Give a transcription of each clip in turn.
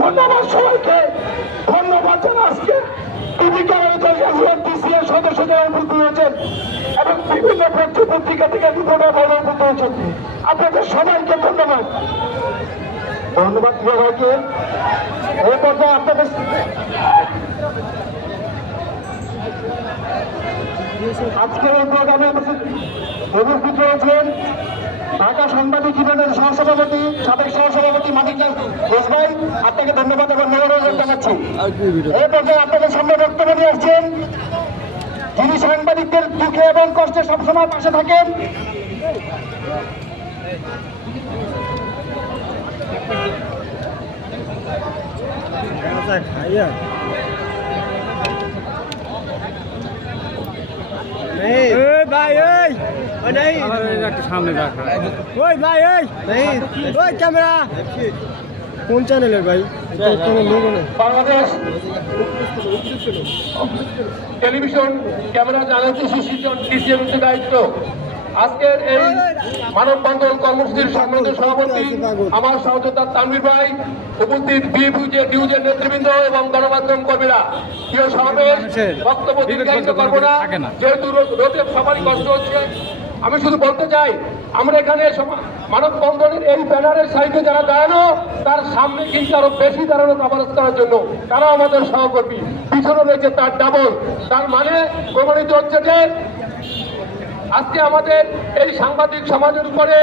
ধন্যবাদ সবাইকে। ধন্যবাদ জানা আজকে হয়েছেন বিভিন্ন পত্র পত্রিকা হয়েছেন সবাইকে ধন্যবাদ। ধন্যবাদ সবাইকে। এই পর্যায়ে আপনাদের আজকের এই প্রোগ্রামে উপস্থিত রয়েছেন ঢাকা সাংবাদিক ইউনিয়নের সহসভাপতি, সাবেক সহসভাপতি মানিক ঘোষ ভাই আপনাকে ধন্যবাদ এবং মনোরঞ্জন জানাচ্ছি। এই পর্যায়ে আপনাদের সামনে বক্তব্য নিয়ে আসছেন যিনি সাংবাদিকদের দুঃখে এবং কষ্টে সবসময় পাশে থাকেন ভাই ওই ওই নাই একটু সামনে রাখা ওই ভাই ওই ওই ক্যামেরা কোন চ্যানেলের ভাই বাংলাদেশ টেলিভিশন ক্যামেরা জানাচ্ছি শিশির ডিসিএর দায়িত্ব আজকের এই মানববন্ধন কর্মসূচির সম্মানিত সভাপতি আমার সহযোদ্ধা তানভীর ভাই উপস্থিত বিএফইউজের নিউজের নেতৃবৃন্দ এবং গণমাধ্যম কর্মীরা প্রিয় সমাবেশ বক্তব্য দীর্ঘায়িত করব না যেহেতু রো- রোদে সবারই কষ্ট হচ্ছে আমি শুধু বলতে চাই, আমরা এখানে মানববন্ধনের এই ব্যানারের সাইডে যারা দাঁড়ানো, তার সামনে কিন্তু আরও বেশি দাঁড়ানো কভারেজ করার জন্য তারা আমাদের সহকর্মী। পিছনে রয়েছে তার ডাবল তার মানে প্রমাণিত হচ্ছে যে আজকে আমাদের এই সাংবাদিক সমাজের উপরে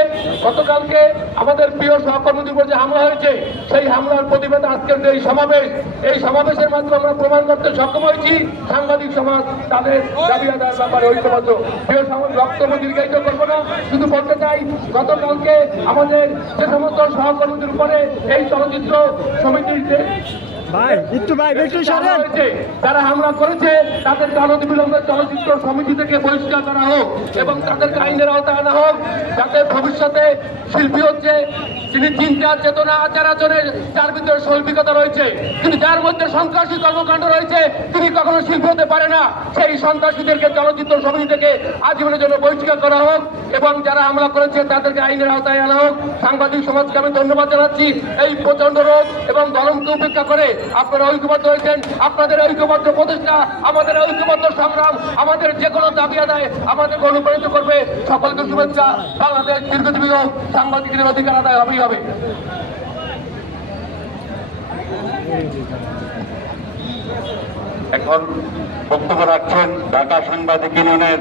গতকালকে আমাদের প্রিয় সহকর্মীদের উপর যে হামলা হয়েছে, সেই হামলার প্রতিবাদে আজকের যে এই সমাবেশ, এই সমাবেশের মাধ্যমে আমরা প্রমাণ করতে সক্ষম হয়েছি। সাংবাদিক সমাজ তাদের দাবি আদায়ের ব্যাপারে ঐক্যবদ্ধ। প্রিয় সমাজ, বক্তব্য দীর্ঘায়িত করব না, শুধু বলতে চাই, গতকালকে আমাদের যে সমস্ত সহকর্মীদের উপরে এই চলচ্চিত্র সমিতির ভাই একটু ভাই একটু সরেন। যারা হামলা করেছে তাদের কারণ বিলম্বে চলচ্চিত্র সমিতি থেকে বহিষ্কার করা হোক এবং তাদেরকে আইনের আওতায় আনা হোক যাতে ভবিষ্যতে শিল্পী হচ্ছে তিনি চিন্তা চেতনা আচার আচরণের যার ভিতরে শৈল্পিকতা রয়েছে। কিন্তু যার মধ্যে সন্ত্রাসী কর্মকাণ্ড রয়েছে, তিনি কখনো শিল্পী হতে পারে না। সেই সন্ত্রাসীদেরকে চলচ্চিত্র সমিতি থেকে আজীবনের জন্য বহিষ্কার করা হোক এবং যারা হামলা করেছে, তাদেরকে আইনের আওতায় আনা হোক। সাংবাদিক সমাজকে আমি ধন্যবাদ জানাচ্ছি। এই প্রচণ্ড রোগ এবং গরমকে উপেক্ষা করে আপনারা ঐক্যবদ্ধ হয়েছেন। আপনাদের ঐক্যবদ্ধ প্রতিষ্ঠা, আমাদের ঐক্যবদ্ধ সংগ্রাম, আমাদের যে কোনো দাবি আদায় আমাদেরকে অনুপ্রাণিত করবে। সকলকে শুভেচ্ছা। বাংলাদেশ দীর্ঘজীবী হোক। সাংবাদিকের অধিকার আদায় হবেই হবে। এখন বক্তব্য রাখছেন ঢাকা সাংবাদিক ইউনিয়নের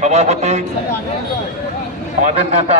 সভাপতি আমাদের নেতা